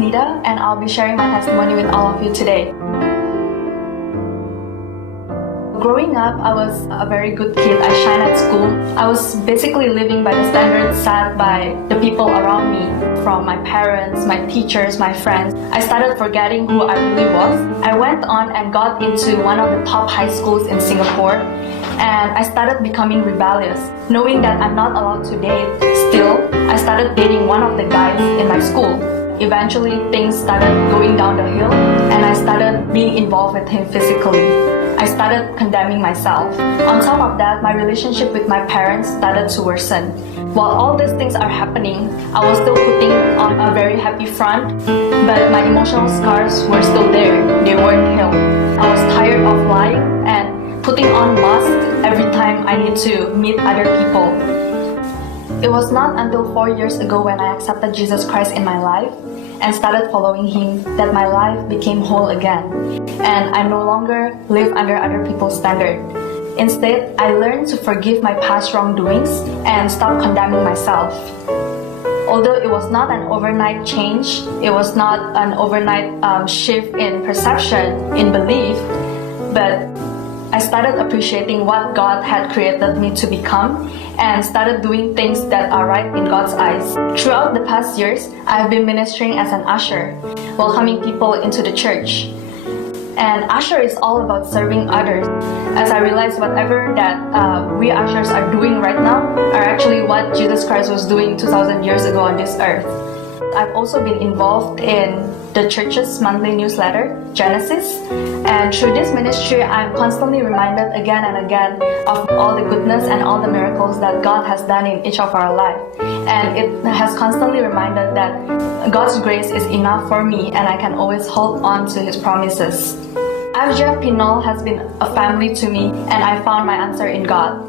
Nita, and I'll be sharing my testimony with all of you today. Growing up, I was a very good kid. I shined at school. I was basically living by the standards set by the people around me, from my parents, my teachers, my friends. I started forgetting who I really was. I went on and got into one of the top high schools in Singapore, and I started becoming rebellious. Knowing that I'm not allowed to date, still, I started dating one of the guys in my school. Eventually, things started going down the hill, and I started being involved with him physically. I started condemning myself. On top of that, my relationship with my parents started to worsen. While all these things are happening, I was still putting on a very happy front, but my emotional scars were still there. They weren't healed. I was tired of lying and putting on masks every time I need to meet other people. It was not until 4 years ago when I accepted Jesus Christ in my life and started following Him that my life became whole again, and I no longer live under other people's standard. Instead, I learned to forgive my past wrongdoings and stop condemning myself. Although it was not an overnight change, it was not an overnight shift in perception, in belief, but I started appreciating what God had created me to become and started doing things that are right in God's eyes. Throughout the past years, I've been ministering as an usher, welcoming people into the church. And usher is all about serving others. As I realized whatever that we ushers are doing right now are actually what Jesus Christ was doing 2,000 years ago on this earth. I've also been involved in the church's monthly newsletter, Genesis, and through this ministry, I'm constantly reminded again and again of all the goodness and all the miracles that God has done in each of our lives. And it has constantly reminded that God's grace is enough for me and I can always hold on to His promises. IFGF Pinole has been a family to me, and I found my answer in God.